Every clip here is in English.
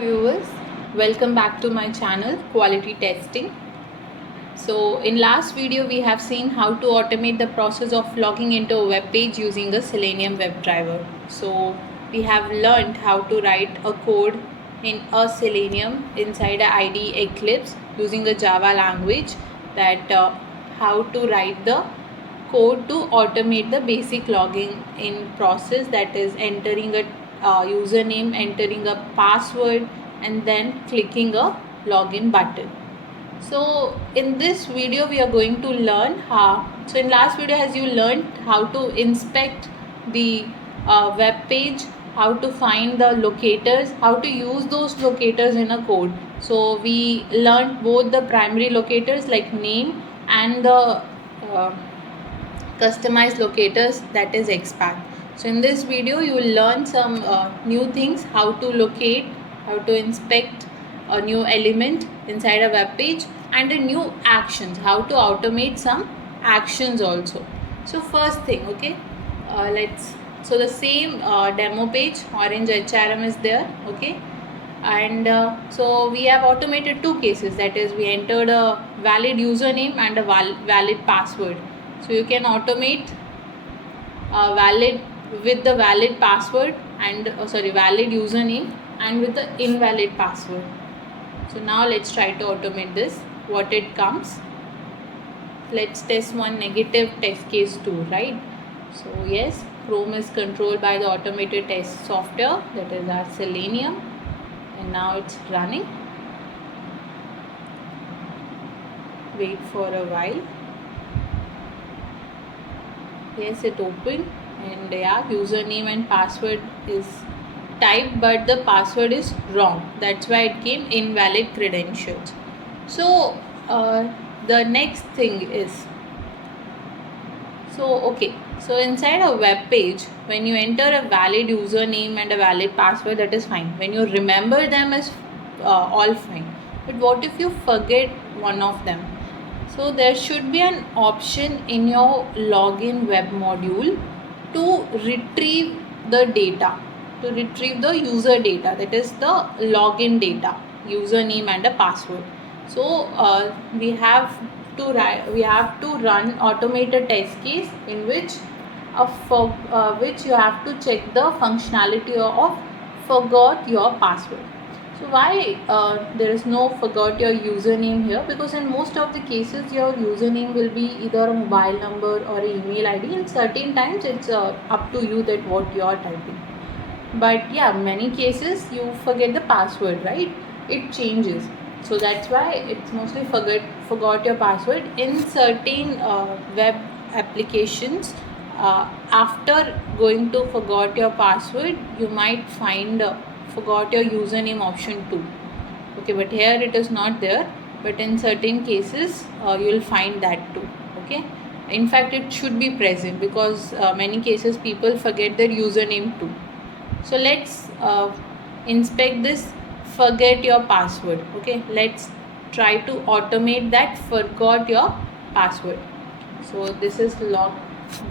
viewers, welcome back to my channel Quality Testing. So in last video we have seen how to automate the process of logging into a web page using a Selenium WebDriver. So we have learned how to write a code in a Selenium inside a IDE Eclipse using a Java language, that how to write the code to automate the basic logging in process, that is entering a username, entering a password, and then clicking a login button. So in this video we are going to learn so in last video as you learned how to inspect the web page, how to find the locators, how to use those locators in a code. So we learned both the primary locators like name and the customized locators, that is XPath. So in this video you will learn some new things, how to locate, how to inspect a new element inside a web page, and a new actions, how to automate some actions also. So first thing, okay, so the same demo page, orange HRM is there, okay, and so we have automated two cases, that is we entered a valid username and a valid password. So you can automate valid with the valid password and valid username and with the invalid password. So now let's try to automate this, what it comes. Let's test one negative test case too, right? So yes, Chrome is controlled by the automated test software, that is our Selenium, and now it's running. Wait for a while. Yes, it opened, and yeah, username and password is typed, but the password is wrong, that's why it came invalid credentials. So the next thing is, so inside a web page, when you enter a valid username and a valid password, that is fine. When you remember them is all fine. But what if you forget one of them? So there should be an option in your login web module to retrieve the data, to retrieve the user data, that is the login data, username and a password. So we have to run automated test case in which which you have to check the functionality of forgot your password. So why there is no forgot your username here? Because in most of the cases your username will be either a mobile number or an email ID, and certain times it's up to you that what you are typing. But yeah, many cases you forget the password, right? It changes. So that's why it's mostly forgot your password. In certain web applications, after going to forgot your password, you might find forgot your username option too. Okay, but here it is not there, but in certain cases you will find that too. Okay, in fact it should be present, because many cases people forget their username too. So let's inspect this forget your password. Okay, let's try to automate that forgot your password. So this is log.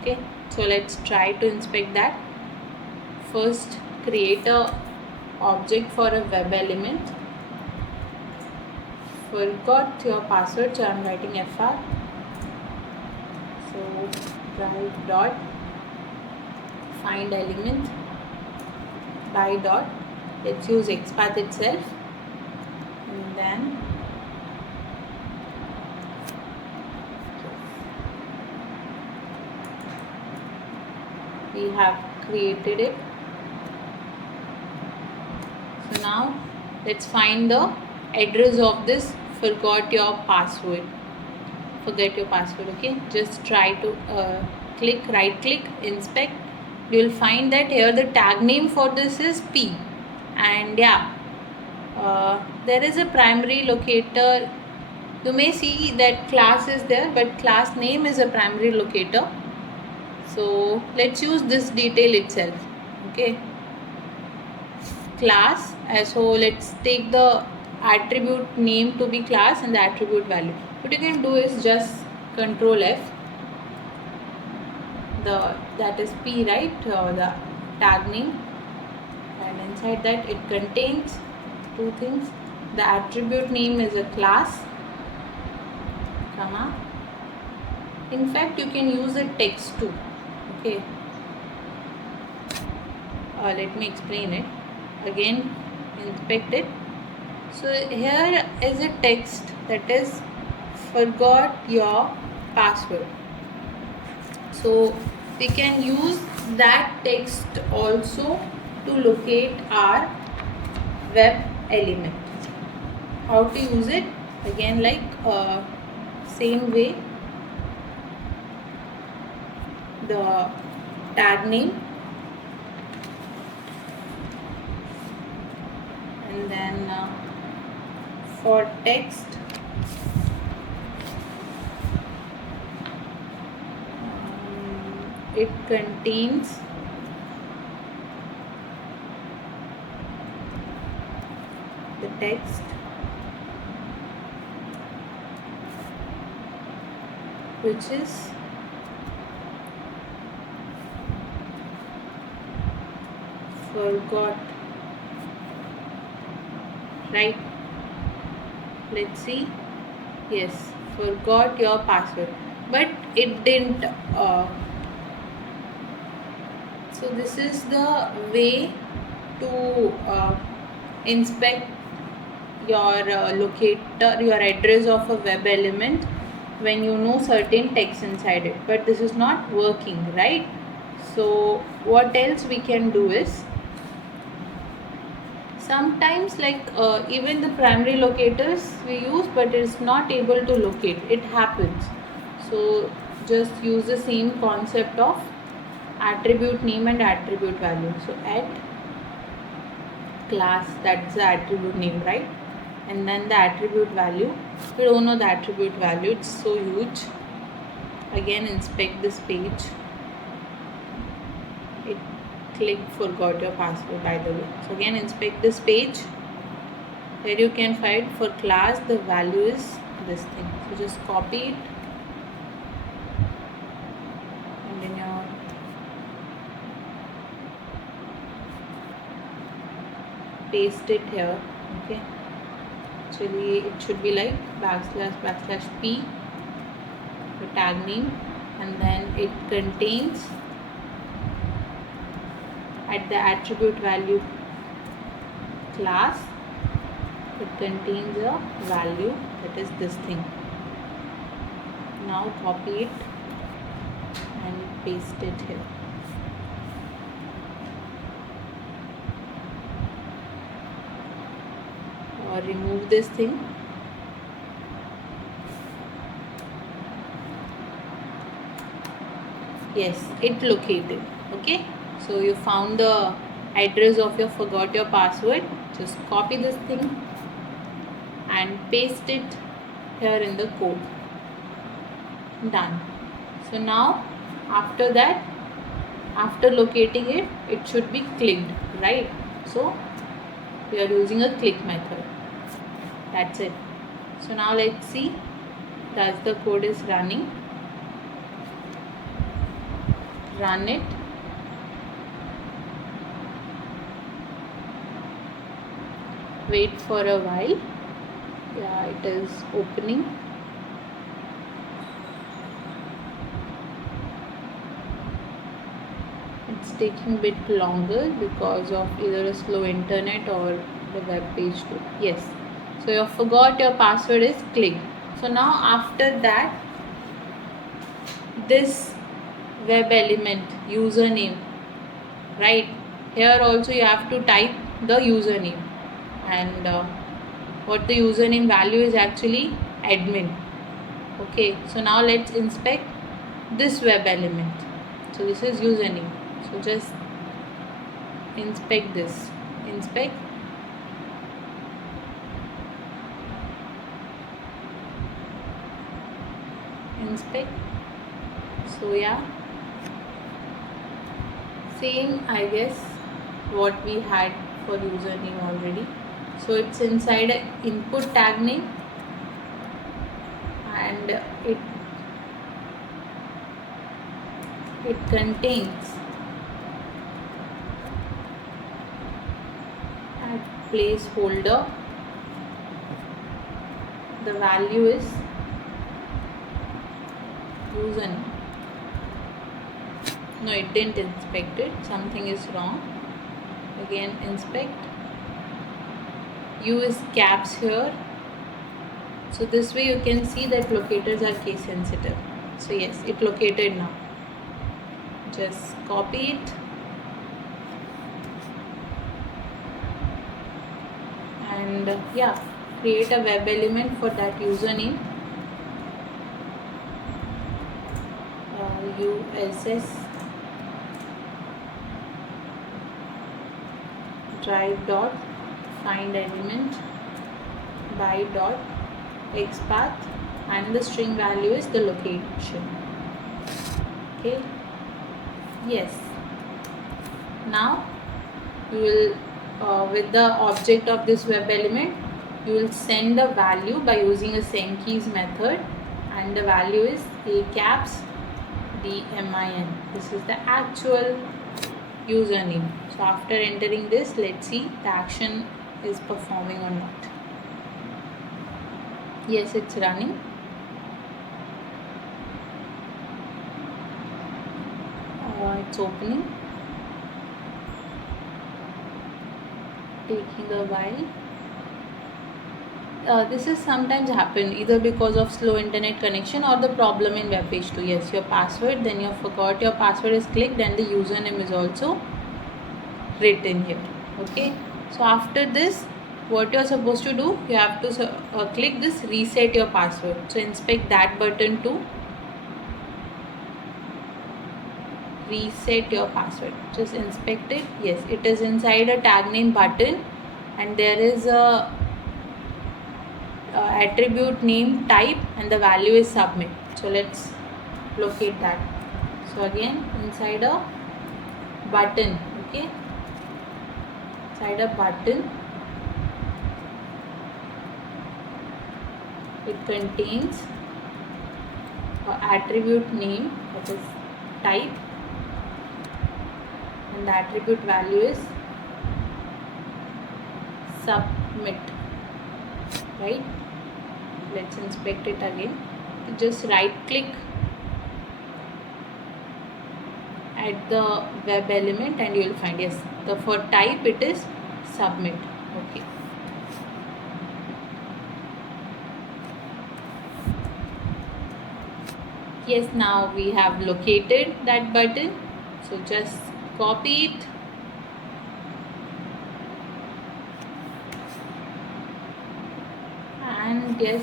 Okay, so let's try to inspect that. First create a object for a web element, forgot your password, so I'm writing fr. So write dot find element by dot, let's use XPath itself, and then we have created it. So now let's find the address of this forgot your password, forget your password. Okay, just try to right click, inspect. You will find that here the tag name for this is P, and yeah, there is a primary locator. You may see that class is there, but class name is a primary locator. So let's use this detail itself. Okay, class, so let's take the attribute name to be class and the attribute value. What you can do is just control F, that is P, right, the tag name, and inside that it contains two things. The attribute name is a class, comma. In fact, you can use a text too. Okay. Let me explain it. Again, inspect it. So here is a text that is forgot your password. So we can use that text also to locate our web element. How to use it? Again, like same way, the tag name, and then for text, it contains the text which is forgot, right? Let's see. Yes, forgot your password, but it didn't. So this is the way to inspect your locator, your address of a web element when you know certain text inside it. But this is not working, right? So what else we can do is, sometimes like even the primary locators we use, but it's not able to locate. It happens. So just use the same concept of attribute name and attribute value. So at class, that's the attribute name, right? And then the attribute value, we don't know the attribute value, it's so huge. Again, inspect this page. It clicked forgot your password, by the way. So again, inspect this page. Here you can find for class the value is this thing. So just copy it and in your paste it here. Okay, actually it should be like \p, the tag name, and then it contains at the attribute value class, it contains a value that is this thing. Now copy it and paste it here. Or remove this thing. Yes, it located. Okay, so you found the address of your forgot your password. Just copy this thing and paste it here in the code. Done. So now after that, after locating it, it should be clicked, right? So we are using a click method. That's it. So now let's see, does the code is running. Run it. Wait for a while. Yeah, it is opening. It's taking a bit longer because of either a slow internet or the web page too. Yes. So you forgot your password is clicked. So now after that, this web element username, right? Here also you have to type the username, and what the username value is actually admin. Okay, so now let's inspect this web element. So this is username. So just inspect this. Inspect. Inspect. So yeah, same I guess what we had for username already. So it's inside a input tag name, and it contains placeholder, the value is username. No, it didn't inspect it, something is wrong. Again inspect, use caps here. So this way you can see that locators are case sensitive. So yes, it located now. Just copy it and yeah, create a web element for that username. USS drive dot find element by dot xpath, and the string value is the location. Okay, yes, now you will with the object of this web element you will send the value by using a send keys method, and the value is a caps DMIN. This is the actual username. So after entering this, let's see the action is performing or not. Yes, it's running. It's opening, taking a while. This is sometimes happen either because of slow internet connection or the problem in webpage 2. Yes, your password, then you forgot your password is clicked and the username is also written here. Okay, so after this what you are supposed to do, you have to click this reset your password. So inspect that button to reset your password. Just inspect it. Yes, it is inside a tag name button and there is a attribute name type and the value is submit. So let's locate that. So again inside a button, okay, inside a button it contains an attribute name, that is type, and the attribute value is submit, right? Let's inspect it again. Just right click at the web element and you will find, yes, the for type it is submit. Okay, yes, now we have located that button. So just copy it and yes,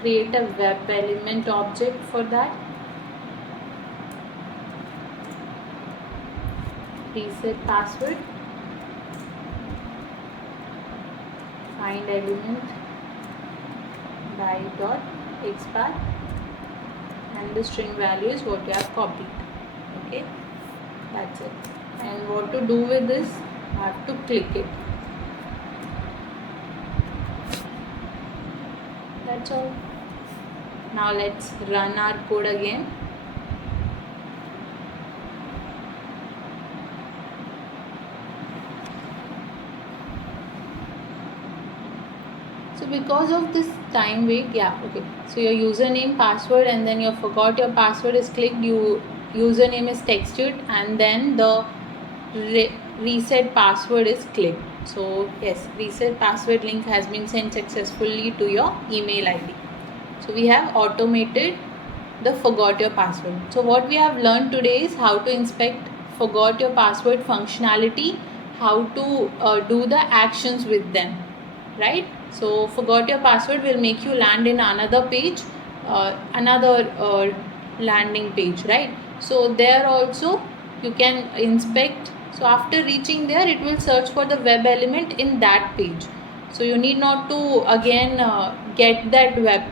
create a web element object for that. Reset password, find element by dot xpath, and the string value is what you have copied. Okay, that's it. And what to do with this, I have to click it. That's all. Now let's run our code again. So because of this time wait, yeah, okay, so your username, password, and then you forgot your password is clicked, username is textured, and then the reset password is clicked. So yes, reset password link has been sent successfully to your email ID. So we have automated the forgot your password. So what we have learned today is how to inspect forgot your password functionality, how to do the actions with them, right? So forgot your password will make you land in another page, another landing page, right? So there also you can inspect. So after reaching there, it will search for the web element in that page. So you need not to again get that web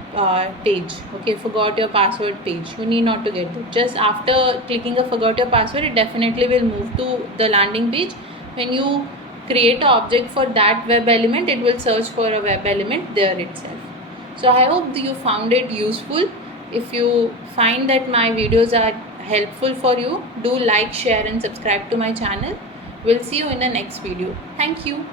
page, okay, forgot your password page. You need not to get it. Just after clicking a forgot your password, it definitely will move to the landing page. When you create an object for that web element, it will search for a web element there itself. So I hope you found it useful. If you find that my videos are helpful for you, do like, share and subscribe to my channel. We'll see you in the next video. Thank you.